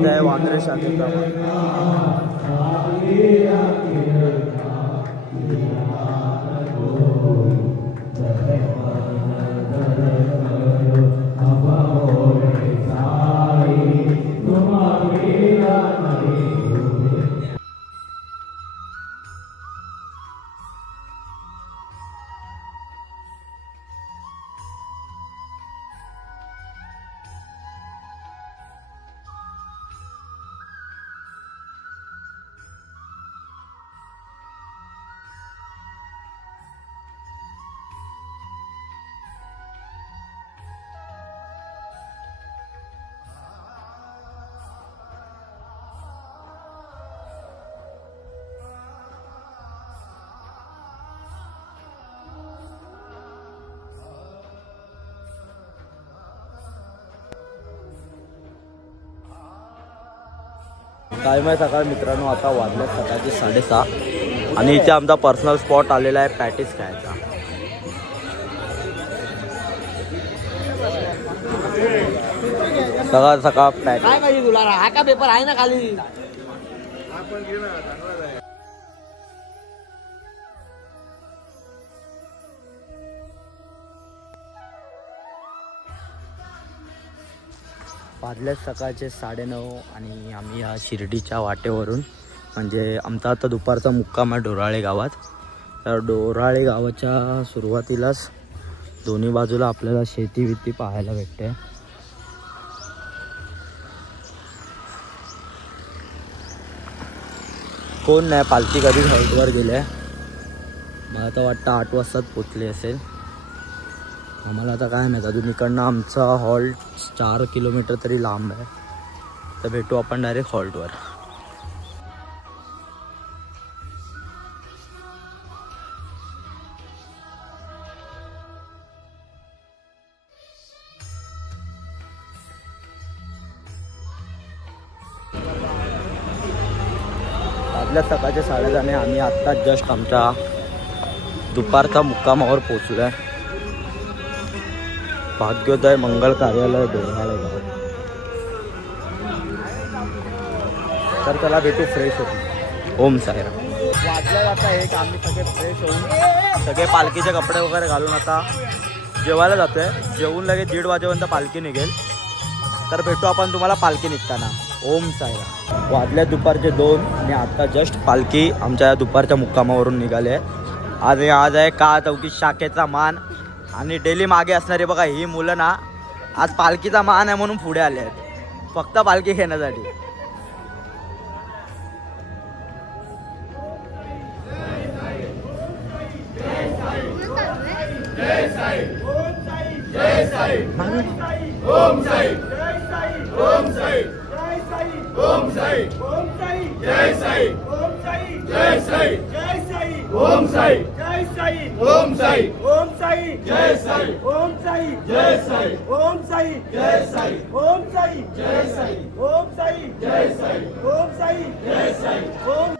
आज आहे वांद्रे शाखेचा टाइम आहे सकाळ मित्रांनो. आता वाजले सकाळचे 6:30 आणि इथे आमचा पर्सनल स्पॉट आलेला आहे पॅटीस खायचा. सकाळ सकाळ पॅटीस काय पाहिजे तुला? हा का पेपर आहे ना खाली. वाजले सकाळचे 9:30 आणि आम्ही या शिर्डीच्या वाटेवरून म्हणजे आमचा आता दुपारचा मुक्काम आहे डोराळे गावात. तर डोराळे गावाच्या सुरुवातीलाच दोन्ही बाजूला आपल्याला शेती विती पाहायला भेटते. कोण नाही, पालखी कधी साईडवर गेले. मला तर वाटतं 8 वाजताच पोचले असेल. आम्हाला आता काय माहीत, अजून इकडनं आमचा हॉल्ट 4 किलोमीटर तरी लांब आहे. तर भेटू आपण डायरेक्ट हॉल्टवर. आपल्या सकाळच्या 10:30 आम्ही आत्ता जस्ट आमच्या दुपारचा मुक्कामावर पोचलो आहे. भाग्योदय मंगल कार्यालय डोराळे गाव. तर त्याला भेटू फ्रेश होतो. ओम साईराम. वाजल्या जात आहे की आम्ही सगळे फ्रेश होऊन सगळे पालखीचे कपडे वगैरे घालून आता जेवायला जातो आहे. जेवून लगेच 1:30 वाजेपर्यंत पालखी निघेल. तर भेटू आपण तुम्हाला पालखी निघताना. ओम साईराम. वाजल्या दुपारचे 2 आणि आता जस्ट पालखी आमच्या दुपारच्या मुक्कामावरून निघाले आहे. आज आहे का चौकी शाखेचा मान आणि डेली मागे असणारे बघा ही मुलं ना आज पालखीचा मान आहे म्हणून पुढे आले आहेत फक्त पालखी घेण्यासाठी. जय साई जय साई ओम साई ओम साई ओम साई जय साई ओम साई जय साई जय साई ओम साई जय साई ओम साई ओम साई जय साई ओम साई जय साई ओम साई जय साई ओम साई जय साई ओम साई जय साई ओम साई जय साई ओम.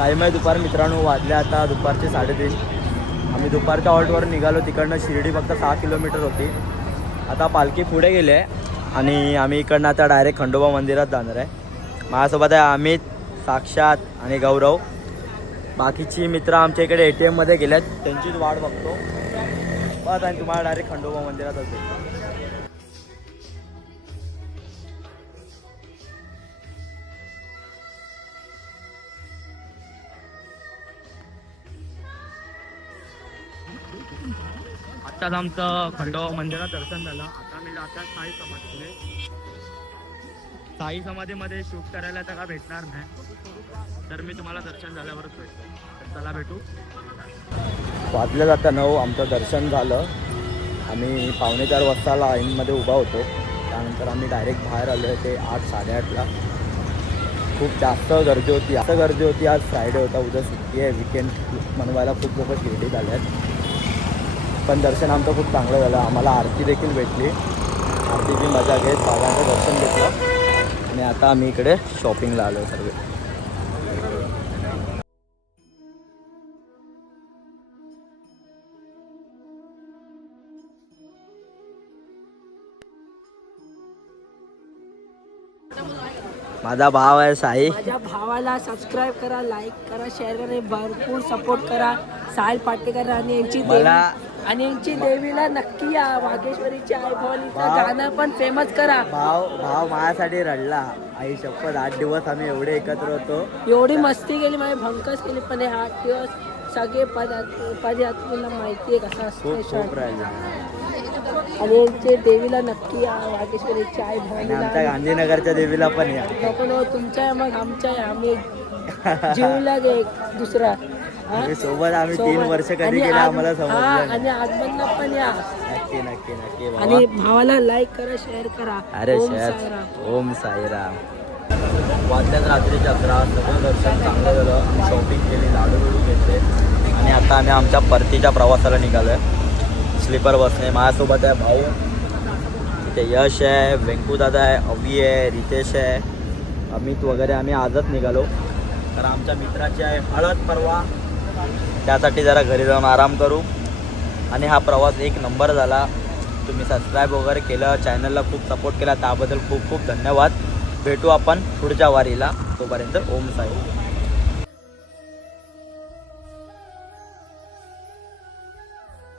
टाईम आहे दुपार मित्रांनो, वाजले आता दुपारचे 3:30. आम्ही दुपारच्या हॉल्टवर निघालो. तिकडनं शिर्डी फक्त 6 किलोमीटर होती. आता पालखी पुढे गेली आहे आणि आम्ही इकडनं आता डायरेक्ट खंडोबा मंदिरात जाणार आहे. माझ्यासोबत आहे अमित, साक्षात आणि गौरव. बाकीची मित्र आमच्या इकडे ATM मध्ये गेल्यात, त्यांचीच वाट बघतो बस. आणि तुम्हाला डायरेक्ट खंडोबा मंदिरात असेल. आत्ताच आमचं खंडोबा मंदिरात दर्शन झालं. आता मी जातात साई समाधीमध्ये. साई समाधीमध्ये शूट करायला तर का भेटणार नाही, तर मी तुम्हाला दर्शन झाल्यावरच भेटतो. तर चला भेटू. वाजलं जातं 9. आमचं दर्शन झालं. आम्ही 4:45 वाजता लाईनमध्ये उभा होतो. त्यानंतर आम्ही डायरेक्ट बाहेर आलो ते 8, 8:30ला. खूप जास्त गर्दी होती. आज फ्रायडे होता, उद्या सुट्टी आहे. विकेंड मनवायला खूप लोक शिर्डी झाले आहेत. पण दर्शन आमचं खूप चांगलं झालं. आम्हाला आरती देखील भेटली. आरतीची मजा घेत बाबांचं दर्शन घेतलं आणि आता आम्ही इकडे शॉपिंगला आलो सर्व. माझा भाव आहे साई. माझ्या भावाला सबस्क्राईब करा, लाईक करा, शेअर करा, भरपूर सपोर्ट करा. साहिल पाटेकर आणि यांची देवीला नक्की या. वाघेश्वरीची आई भवानीचं गाणं पण फेमस करा. भाव माझ्यासाठी रडला. आई शपथ 8 दिवस आम्ही एवढे एकत्र होतो. एवढी मस्ती केली, माझी भंकस केली. पण हे 8 दिवस सगळे पदयात्रीला माहिती आहे कसा खूप राहिले. आणि यांचे देवीला नक्की या. वाघेश्वरीची आई आमच्या भवानीला. गांधीनगरच्या देवीला पण या. पण तुमच्या आहे, मग आमच्या आहे. आम्ही जीवला गे दुसरा सोबत आम्ही 3 वर्ष कधी गेले आम्हाला समजलं. आणि आगमनला पण या. नक्की आणि भावाला लाईक करा, शेअर करा. अरे ओम साईराम. वाजल्यात रात्रीचे 11. सगळं दर्शन चांगलं झालं. शॉपिंग केली, लाडू घेतले आणि आता आम्ही आमच्या परतीच्या प्रवासाला निघालो आहे. स्लीपर बसने. माझ्यासोबत आहे भाऊ, तिथे यश आहे, व्यंकूदादा आहे, अवी आहे, रितेश आहे, अमित वगैरे. आम्ही आजच निघालो तर आमच्या मित्राची आहे हळद परवा, त्यासाठी जरा घरी जाऊन आराम करू. आणि हा प्रवास 1 नंबर झाला. तुम्ही सबस्क्राईब वगैरे केलं, चॅनलला खूप सपोर्ट केला, त्याबद्दल खूप खूप धन्यवाद. भेटू आपण पुढच्या वारीला. तोपर्यंत ओम साई.